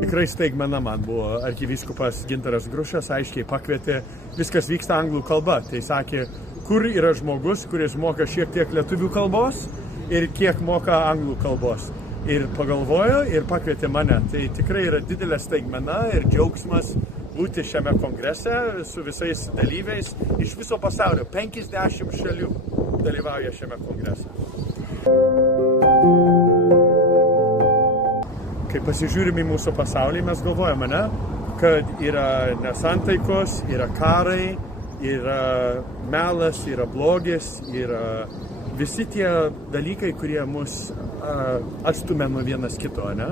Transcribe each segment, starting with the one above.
Tikrai staigmena man buvo. Arkivyskupas Gintaras Grušas aiškiai pakvietė, viskas vyksta anglų kalba. Tai sakė, kur yra žmogus, kuris moka šiek tiek lietuvių kalbos ir kiek moka anglų kalbos. Ir pagalvojo ir pakvietė mane. Tai tikrai yra didelė staigmena ir džiaugsmas būti šiame kongrese su visais dalyviais iš viso pasaulio. 50 šalių dalyvauja šiame kongrese. Kai pasižiūrime į mūsų pasaulį, mes galvojame, ne, kad yra nesantaikos, yra karai, yra melas, yra blogis, yra visi tie dalykai, kurie mus atstumia nuo vienas kito, ne?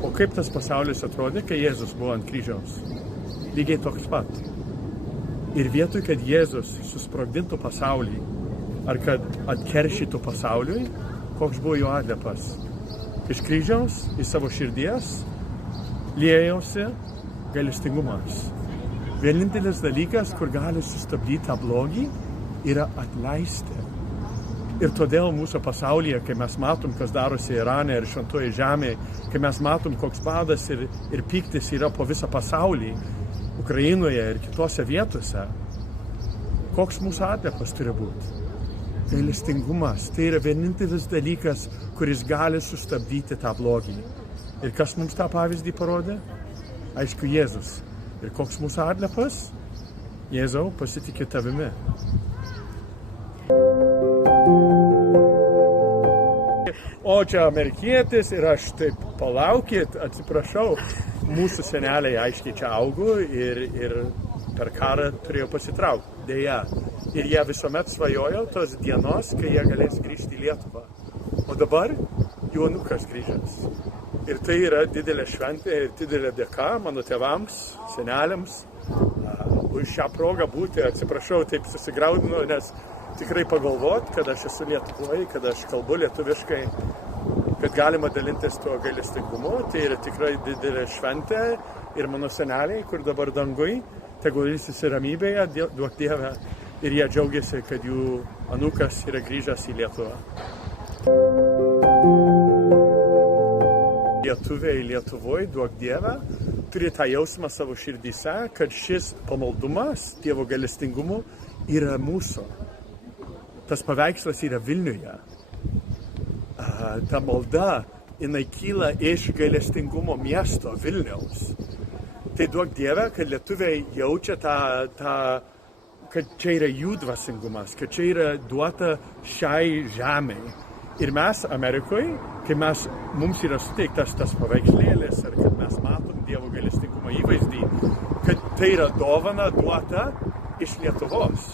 O kaip tas pasaulis atrodė, kai Jėzus buvo ant kryžiaus? Lygiai toks pat. Ir vietoj, kad Jėzus susprogdintų pasaulį, ar kad atkeršytų pasauliui, koks buvo jo atliapas? Iš kryžiaus į savo širdies liejosi gailestingumas. Vienintelis dalykas, kur gali sustabdyti tą blogį, yra atleisti. Ir todėl mūsų pasaulyje, kai mes matom, kas darosi Irane ir Šventoje žemėje, kai mes matom, koks badas ir pyktis yra po visą pasaulį, Ukrainoje ir kitose vietose, koks mūsų atliapas turi būti? Gailestingumas. Tai yra vienintelis dalykas, kuris gali sustabdyti tą blogį. Ir kas mums tą pavyzdį parodė? Aišku, Jėzus. Ir koks mūsų atliapas? Jėzau, pasitikiu tavimi. O čia amerikietis ir aš taip palaukit, atsiprašau, mūsų seneliai aiškiai čia augo ir per karą turėjo pasitraukti. Deja. Ir jie visuomet svajojo tos dienos, kai jie galės grįžti į Lietuvą. O dabar jų anūkas grįžęs. Ir tai yra didelė šventė ir didelė dėka mano tėvams, seneliams. Už šią progą būti, atsiprašau, taip susigraudinu, nes tikrai pagalvot, kad aš esu Lietuvoje, kad aš kalbu lietuviškai, kad galima dalintis tuo gailestingumu. Tai yra tikrai didelė šventė ir mano seneliai, kur dabar dangui, tegul ilsisi ramybėje, duok Dieve. Ir jie džiaugiasi, kad jų anūkas yra grįžęs į Lietuvą. Lietuviai Lietuvoje, duok Dieve, turi tą jausmą savo širdyse, kad šis pamaldumas Dievo gailestingumu yra mūsų. Tas paveikslas yra Vilniuje. Ta malda, jinai kyla iš gailestingumo miesto Vilniaus. Tai duok Dieve, kad lietuviai jaučia kad čia yra jų dvasingumas, kad čia yra duota šiai žemei. Ir mes Amerikoje, kai mums yra suteiktas tas paveikslėlis, ar kad mes matom Dievo gailestingumo įvaizdį, kad tai yra dovana duota iš Lietuvos.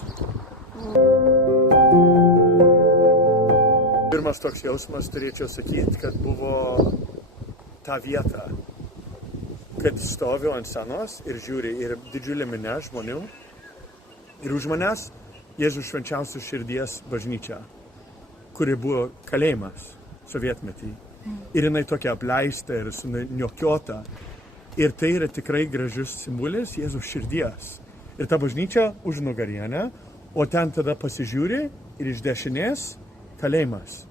Pirmas toks jausmas, turėčiau sakyti, kad buvo ta vieta, kad stoviu ant scenos ir žiūri ir didžiulė minia žmonių. Ir už manęs Jėzus švenčiausios širdies bažnyčia, kuri buvo kalėjimas sovietmetį. Ir jinai tokia apleista ir suniokiota. Ir tai yra tikrai gražus simbolis Jėzus širdies. Ir ta bažnyčia už nugarienę, o ten tada pasižiūri ir iš dešinės kalėjimas.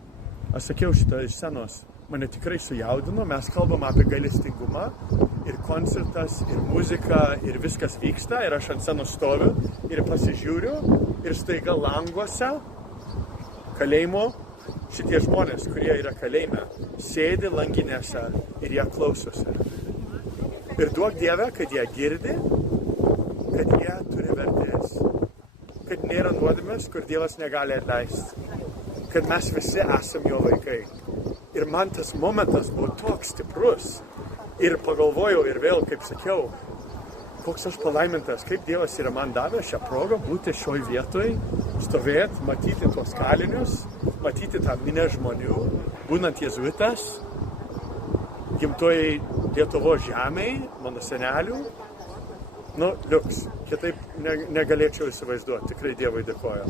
Aš sakiau šitą iš scenos, mane tikrai sujaudino, mes kalbam apie gailestingumą ir koncertas, ir muzika, ir viskas vyksta, ir aš ant scenos stoviu ir pasižiūriu ir staiga languose kalėjimo šitie žmonės, kurie yra kalėjime, sėdi langinėse ir jie klausosi. Ir duok Dieve, kad jie girdi, kad jie turi vertės, kad nėra nuodėmės, kur Dievas negali atleisti, kad mes visi esam jo vaikai. Ir man tas momentas buvo toks stiprus. Ir pagalvojau ir vėl, kaip sakiau, koks aš palaimintas, kaip Dievas yra man davęs šią progą būti šioj vietoj, stovėti, matyti tuos kalinius, matyti tą minę žmonių, būnant jėzuitas, gimtojai Lietuvos žemėj, mano senelių. Liuks, kitaip negalėčiau įsivaizduoti, tikrai Dievui dėkoju.